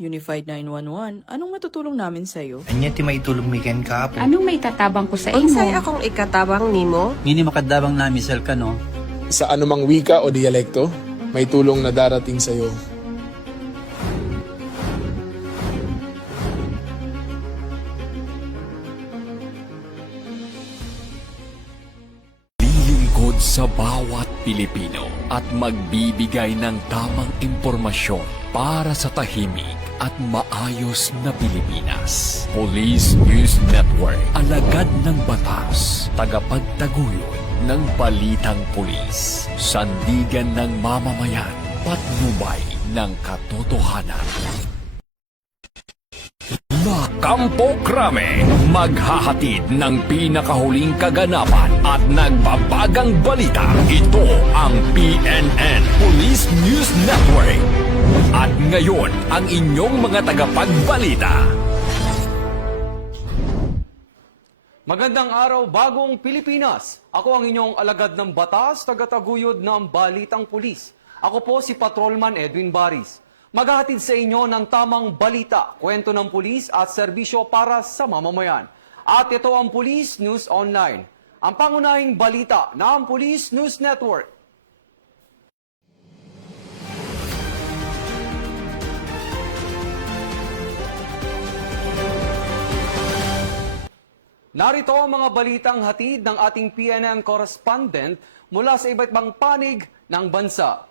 Unified 911, anong matutulong namin sa'yo? Anya ti maitulong miken ka po. Anong may tatabang ko sa imo? Unsay akong ikatabang nimo? Ngini makadabang na misal ka no. Sa anumang wika o dialekto, may tulong na darating sa iyo. Lilingkod sa bawat Pilipino at magbibigay ng tamang impormasyon para sa tahimik at maayos na Pilipinas. Police News Network, alagad ng batas, tagapagtaguyod ng balitang pulis, sandigan ng mamamayan, patnubay ng katotohanan. La Campo Crame, maghahatid ng pinakahuling kaganapan at nagbabagang balita. Ito ang PNN Police News Network. At ngayon, ang inyong mga tagapagbalita. Magandang araw, bagong Pilipinas. Ako ang inyong alagad ng batas, tagataguyod ng balitang pulis. Ako po si Patrolman Edwin Baris. Maghahatid sa inyo ng tamang balita, kwento ng pulis at serbisyo para sa mamamayan. At ito ang Police News Online, ang pangunahing balita ng Police News Network. Narito ang mga balitang hatid ng ating PNN correspondent mula sa iba't ibang panig ng bansa.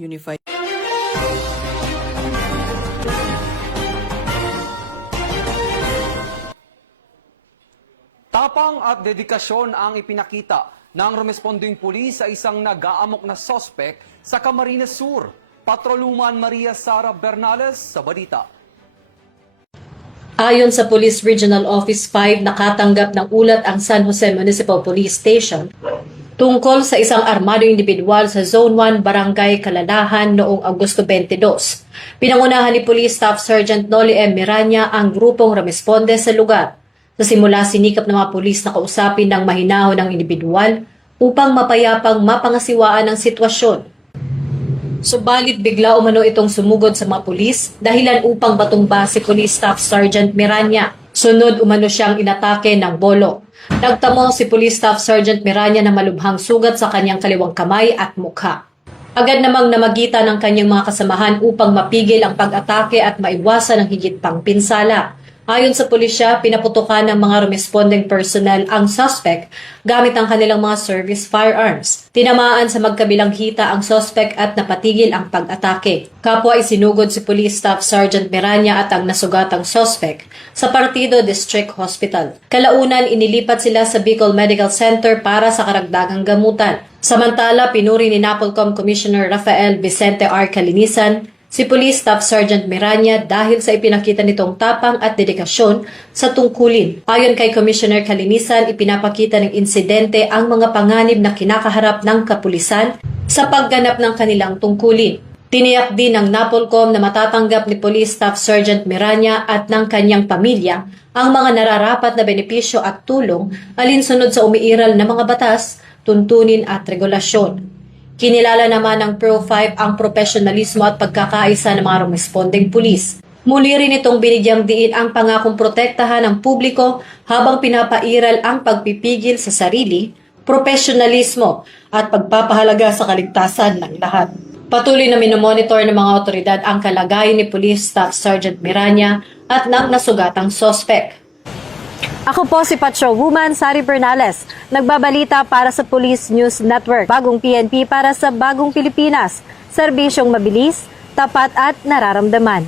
Unified. Tapang at dedikasyon ang ipinakita ng rumesponding pulis sa isang nag-aamok na sospek sa Camarines Sur. Patroluman Maria Sara Bernales sa balita. Ayon sa Police Regional Office 5, nakatanggap ng ulat ang San Jose Municipal Police Station tungkol sa isang armadong individual sa Zone 1, Barangay Kaladahan noong Agosto 22. Pinangunahan ni Police Staff Sergeant Noli M. Miranya ang grupong rumesponde sa lugar. Sa simula, sinikap ng mga pulis na kausapin ng mahinahon ng individual upang mapayapang mapangasiwaan ang sitwasyon. Subalit bigla umano itong sumugod sa mga pulis dahilan upang matumba si Police Staff Sergeant Miranya. Sunod umano siyang inatake ng bolo. Nagtamo si Police Staff Sergeant Miranya na malubhang sugat sa kanyang kaliwang kamay at mukha. Agad namang namagitan ng kanyang mga kasamahan upang mapigil ang pag-atake at maiwasan ang higit pang pinsala. Ayon sa pulisya, pinaputukan ng mga rumesponding personnel ang suspect gamit ang kanilang mga service firearms. Tinamaan sa magkabilang hita ang suspect at napatigil ang pag-atake. Kapwa isinugod si Police Staff Sergeant Miranya at ang nasugatang suspect sa Partido District Hospital. Kalaunan, inilipat sila sa Bicol Medical Center para sa karagdagang gamutan. Samantala, pinuri ni NAPOLCOM Commissioner Rafael Vicente R. Calinisan si Police Staff Sergeant Miranya dahil sa ipinakita nitong tapang at dedikasyon sa tungkulin. Ayon kay Commissioner Calinisan, ipinapakita ng insidente ang mga panganib na kinakaharap ng kapulisan sa pagganap ng kanilang tungkulin. Tiniyak din ng NAPOLCOM na matatanggap ni Police Staff Sergeant Miranya at ng kanyang pamilya ang mga nararapat na benepisyo at tulong alinsunod sa umiiral na mga batas, tuntunin at regulasyon. Kinilala naman ng Pro 5 ang profesionalismo at pagkakaisa ng mga rumesponding pulis. Muli rin itong binigyang diin ang pangakong protektahan ng publiko habang pinapairal ang pagpipigil sa sarili, profesionalismo at pagpapahalaga sa kaligtasan ng lahat. Patuloy na minomonitor ng mga otoridad ang kalagayan ni Police Staff Sergeant Miranya at ng nasugatang sospek. Ako po si Patrolwoman Sari Bernales, nagbabalita para sa Police News Network, bagong PNP para sa bagong Pilipinas, serbisyong mabilis, tapat at nararamdaman.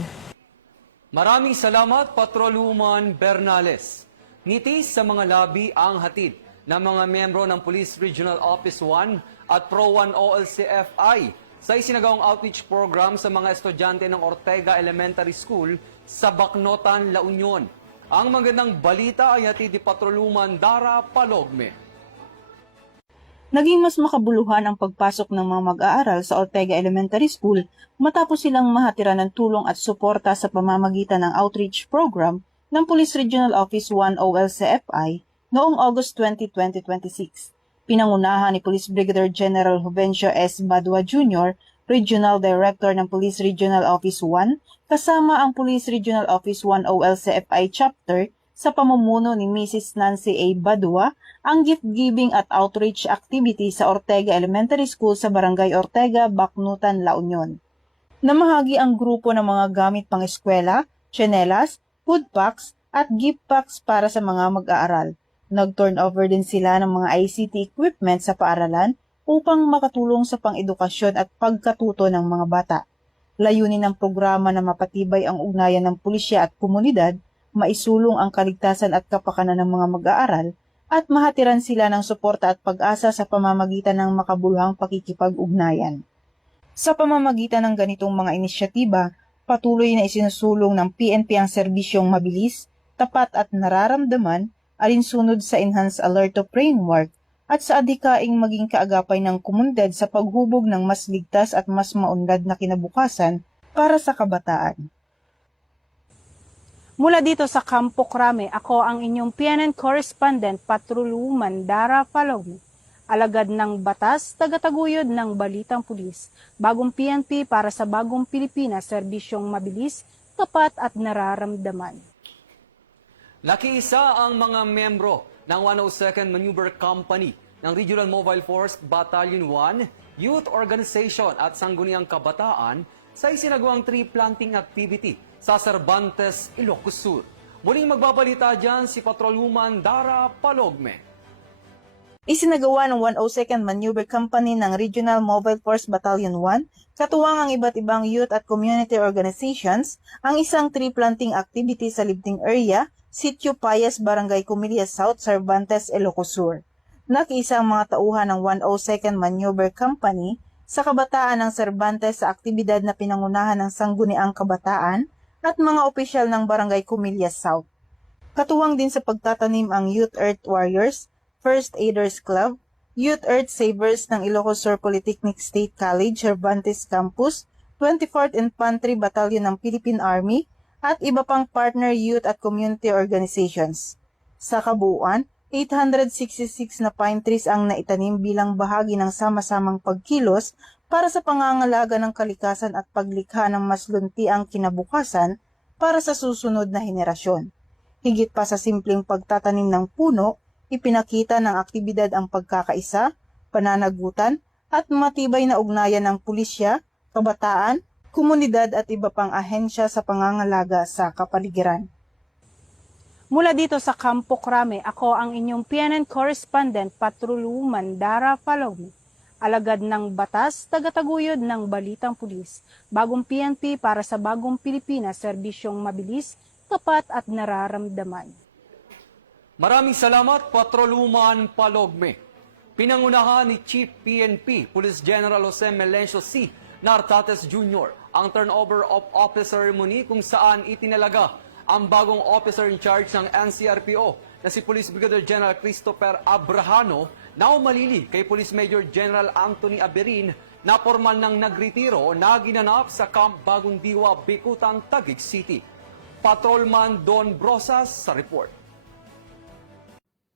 Maraming salamat, Patrolwoman Bernales. Nitis sa mga labi ang hatid ng mga miyembro ng Police Regional Office 1 at Pro 1 OLCFI sa isinagawang outreach program sa mga estudyante ng Ortega Elementary School sa Bacnotan, La Union. Ang magandang balita ay hatid ni Patrolwoman Dara Palogme. Naging mas makabuluhan ang pagpasok ng mga mag-aaral sa Ortega Elementary School matapos silang mahatiran ng tulong at suporta sa pamamagitan ng outreach program ng Police Regional Office 1 OLCFI noong August 20, 2026. Pinangunahan ni Police Brigadier General Juvencio S. Badua Jr., Regional Director ng Police Regional Office 1, kasama ang Police Regional Office 1 OLCFI Chapter sa pamumuno ni Mrs. Nancy A. Badua, ang gift-giving at outreach activity sa Ortega Elementary School sa Barangay Ortega, Bacnutan, La Union. Namahagi ang grupo ng mga gamit pang-eskwela, tsinelas, food packs at gift packs para sa mga mag-aaral. Nag-turnover din sila ng mga ICT equipment sa paaralan upang makatulong sa pang-edukasyon at pagkatuto ng mga bata. Layunin ng programa na mapatibay ang ugnayan ng pulisya at komunidad, maisulong ang kaligtasan at kapakanan ng mga mag-aaral, at mahatiran sila ng suporta at pag-asa sa pamamagitan ng makabuluhang pakikipag-ugnayan. Sa pamamagitan ng ganitong mga inisyatiba, patuloy na isinusulong ng PNP ang serbisyong mabilis, tapat at nararamdaman alinsunod sa Enhanced Alerto Framework at sa adhikaing maging kaagapay ng komunidad sa paghubog ng mas ligtas at mas maunlad na kinabukasan para sa kabataan. Mula dito sa Campo Crame, ako ang inyong PNN correspondent Patroluman Dara Palome. Alagad ng batas, tagataguyod ng balitang pulis. Bagong PNP para sa bagong Pilipinas, serbisyong mabilis, tapat at nararamdaman. Nakiisa ang mga membro ng 102nd Maneuver Company ng Regional Mobile Force Battalion 1, Youth Organization at Sangguniang Kabataan sa isinagawang tree planting activity sa Cervantes, Ilocos Sur. Muling magbabalita dyan si Patroluman Dara Palogme. Isinagawa ng 102nd Maneuver Company ng Regional Mobile Force Battalion 1, katuwang ang iba't ibang youth at community organizations, ang isang tree planting activity sa Libting Area, Sitio Payas, Barangay Comillas South, Cervantes, Ilocos Sur. Nakiisa ang mga tauhan ng 102nd Maneuver Company sa kabataan ng Cervantes sa aktibidad na pinangunahan ng Sangguniang Kabataan at mga opisyal ng Barangay Comillas South. Katuwang din sa pagtatanim ang Youth Earth Warriors, First Aiders Club, Youth Earth Savers ng Ilocos Sur Polytechnic State College, Cervantes Campus, 24th Infantry Battalion ng Philippine Army, at iba pang partner youth at community organizations. Sa kabuuan, 866 na pine trees ang naitanim bilang bahagi ng sama-samang pagkilos para sa pangangalaga ng kalikasan at paglikha ng mas luntiang kinabukasan para sa susunod na henerasyon. Higit pa sa simpleng pagtatanim ng puno, ipinakita ng aktibidad ang pagkakaisa, pananagutan, at matibay na ugnayan ng pulisya, kabataan, komunidad at iba pang ahensya sa pangangalaga sa kapaligiran. Mula dito sa Campo Crame, ako ang inyong PNN correspondent Patroluman Dara Palome. Alagad ng batas, tagataguyod ng balitang pulis. Bagong PNP para sa bagong Pilipinas, serbisyong mabilis, tapat at nararamdaman. Maraming salamat, Patroluman Palogme. Pinangunahan ni Chief PNP, Police General Jose Melencio C. Nartates Jr. ang turnover of office ceremony kung saan itinalaga ang bagong officer in charge ng NCRPO na si Police Brigadier General Christopher Abrahano na umalili kay Police Major General Anthony Aberin na formal nang nagretiro na ginanap sa Camp Bagong Diwa, Bikutan, Taguig City. Patrolman Don Brosas sa report.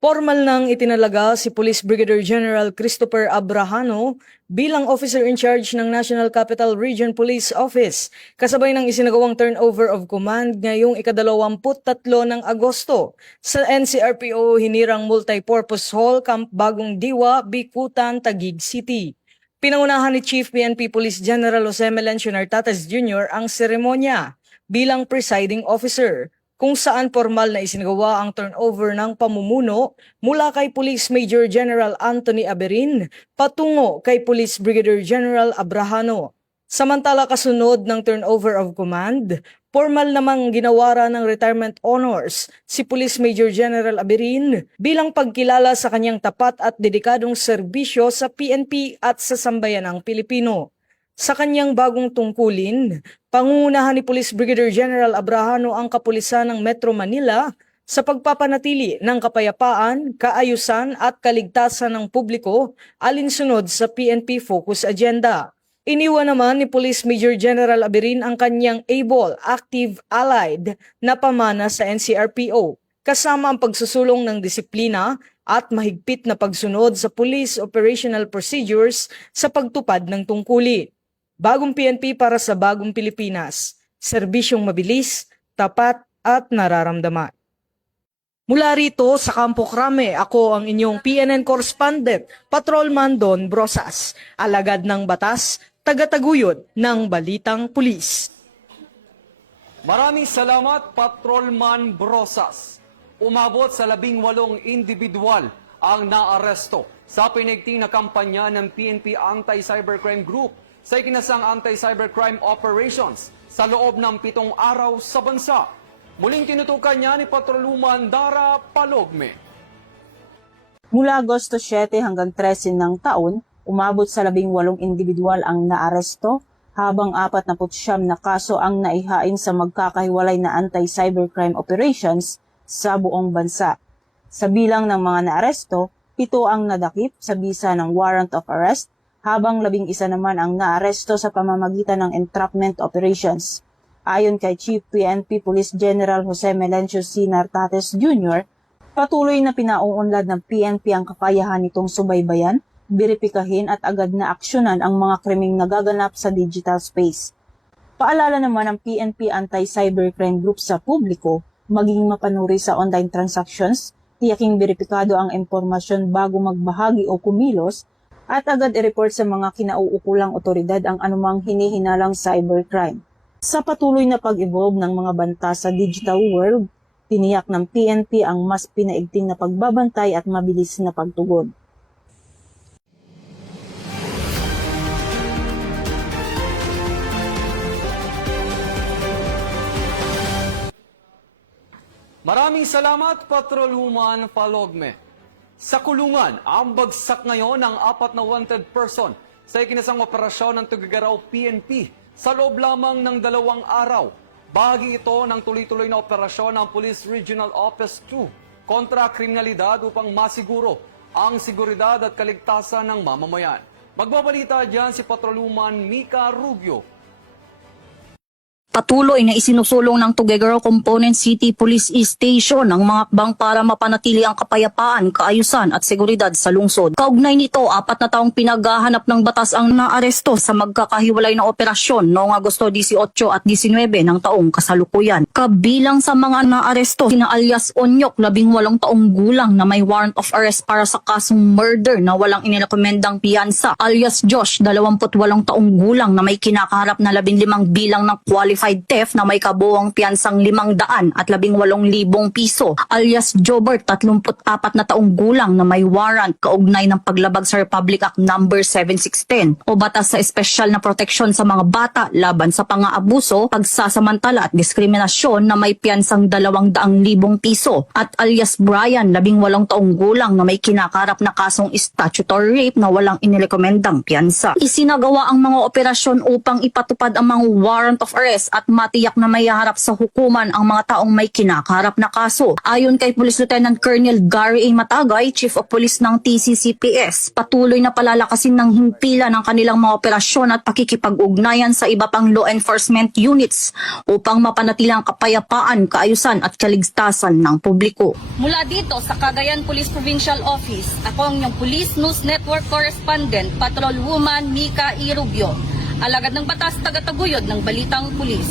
Formal nang itinalaga si Police Brigadier General Christopher Abrahano bilang officer in charge ng National Capital Region Police Office, kasabay ng isinagawang turnover of command ngayong ika-23 ng Agosto sa NCRPO Hinirang Multipurpose Hall, Camp Bagong Diwa, Bikutan, Taguig City. Pinangunahan ni Chief PNP Police General Jose Melencio Nartates Jr. ang seremonya bilang presiding officer, kung saan formal na isinagawa ang turnover ng pamumuno mula kay Police Major General Anthony Aberin patungo kay Police Brigadier General Abrahano. Samantala kasunod ng turnover of command, formal namang ginawara ng retirement honors si Police Major General Aberin bilang pagkilala sa kanyang tapat at dedikadong serbisyo sa PNP at sa sambayanang Pilipino. Sa kanyang bagong tungkulin, pangungunahan ni Police Brigadier General Abrahano ang kapulisan ng Metro Manila sa pagpapanatili ng kapayapaan, kaayusan at kaligtasan ng publiko alinsunod sa PNP Focus Agenda. Iniwan naman ni Police Major General Aberin ang kanyang able, active, allied na pamana sa NCRPO, kasama ang pagsusulong ng disiplina at mahigpit na pagsunod sa police operational procedures sa pagtupad ng tungkulin. Bagong PNP para sa bagong Pilipinas. Serbisyong mabilis, tapat at nararamdaman. Mula rito sa Campo Crame, ako ang inyong PNN correspondent, Patrolman Don Brosas, alagad ng batas, tagataguyod ng Balitang Pulis. Maraming salamat, Patrolman Brosas. Umabot sa 18 individual ang naaresto sa pinigting na kampanya ng PNP Anti-Cybercrime Group sa ikinasang anti-cybercrime operations sa loob ng 7 araw sa bansa. Muling tinutukan niya ni Patroluman Dara Palogme. Mula Agosto 7 hanggang 13 ng taon, umabot sa 18 individual ang naaresto, habang 49 na kaso ang naihain sa magkakahiwalay na anti-cybercrime operations sa buong bansa. Sa bilang ng mga naaresto, 7 ang nadakip sa bisa ng warrant of arrest, habang 11 naman ang naaresto sa pamamagitan ng entrapment operations. Ayon kay Chief PNP Police General Jose Melencio C. Nartates Jr., patuloy na pinauunlad ng PNP ang kakayahan nitong subaybayan, beripikahin at agad na aksyonan ang mga krimeng nagaganap sa digital space. Paalala naman ng PNP Anti-Cybercrime Group sa publiko, maging mapanuri sa online transactions, tiyaking beripikado ang impormasyon bago magbahagi o kumilos, at agad i-report sa mga kinauukulang otoridad ang anumang hinihinalang cybercrime. Sa patuloy na pag-evolve ng mga banta sa digital world, tiniyak ng PNP ang mas pinaigting na pagbabantay at mabilis na pagtugon. Maraming salamat, Patrolwoman Palogme. Sa kulungan, ang bagsak ngayon ng 4 na wanted person sa ikinasang operasyon ng Tugigaraw PNP sa loob lamang ng 2 araw. Bahagi ito ng tuloy-tuloy na operasyon ng Police Regional Office 2 kontra kriminalidad upang masiguro ang seguridad at kaligtasan ng mamamayan. Magbabalita dyan si Patrolwoman Mika Rubio. Patuloy na isinusulong ng Tuguegarao Component City Police Station ang mga akbang para mapanatili ang kapayapaan, kaayusan at seguridad sa lungsod. Kaugnay nito, 4 na taong pinaghahanap ng batas ang naaresto sa magkakahiwalay na operasyon noong Agosto 18 at 19 ng taong kasalukuyan. Kabilang sa mga naaresto, sina alias Onyok, 18 taong gulang na may warrant of arrest para sa kasong murder na walang inirekomendang piyansa, alias Josh, 28 taong gulang na may kinakaharap na 15 bilang ng qualified theft na may kabuoang piyansang 500 at 18,000 piso, alias Jobert, 34 na taong gulang na may warrant kaugnay ng paglabag sa Republic Act No. 7610 o batas sa espesyal na proteksyon sa mga bata laban sa pang-aabuso, pagsasamantala at diskriminasyon na may piyansang 200,000 piso, at alias Brian, 18 taong gulang na may kinakarap na kasong statutory rape na walang inirekomendang piyansa. Isinagawa ang mga operasyon upang ipatupad ang mga warrant of arrest at matiyak na may harap sa hukuman ang mga taong may kinakaharap na kaso. Ayon kay Police Lieutenant Colonel Gary A. Matagay, Chief of Police ng TCCPS, patuloy na palalakasin ng himpilan ng kanilang mga operasyon at pakikipag-ugnayan sa iba pang law enforcement units upang mapanatili ang kapayapaan, kaayusan at kaligtasan ng publiko. Mula dito sa Cagayan Police Provincial Office, ako ang inyong Police News Network Correspondent, Patrolwoman Mika E. Rubio, alagad ng batas, tagataguyod ng Balitang Pulis.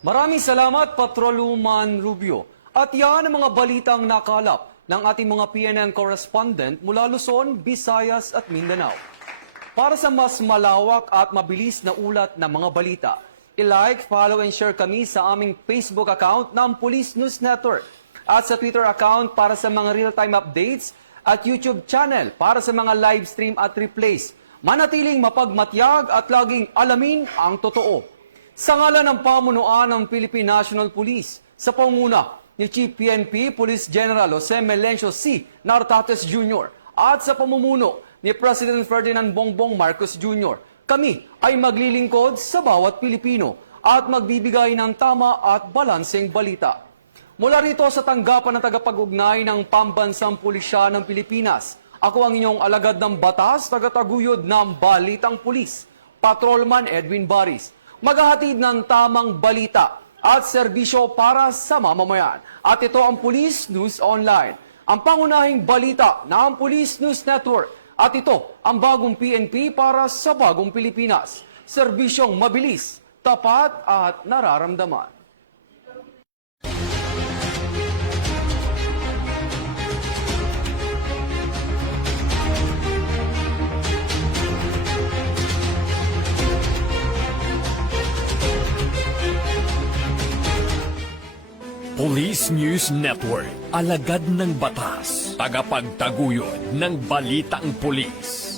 Maraming salamat, Patrolwoman Rubio. At yan ang mga balitang nakalap ng ating mga PNN correspondent mula Luzon, Visayas at Mindanao. Para sa mas malawak at mabilis na ulat ng mga balita, i-like, follow and share kami sa aming Facebook account ng Police News Network at sa Twitter account para sa mga real-time updates at YouTube channel para sa mga live stream at replays. Manatiling mapagmatyag at laging alamin ang totoo. Sa ngalan ng pamunuan ng Philippine National Police, sa panguna ni Chief PNP Police General Jose Melencio C. Nartates Jr. at sa pamumuno ni President Ferdinand Bongbong Marcos Jr., kami ay maglilingkod sa bawat Pilipino at magbibigay ng tama at balanseng balita. Mula rito sa tanggapan ng tagapag-ugnay ng Pambansang Pulisya ng Pilipinas, ako ang inyong alagad ng batas, tagataguyod ng Balitang Pulis, Patrolman Edwin Baris. Maghahatid ng tamang balita at serbisyo para sa mamamayan. At ito ang Police News Online. ang pangunahing balita ng Police News Network. At ito ang bagong PNP para sa bagong Pilipinas. Serbisyong mabilis, tapat at nararamdaman. Police News Network, alagad ng batas, tagapagtaguyod ng balitang pulis.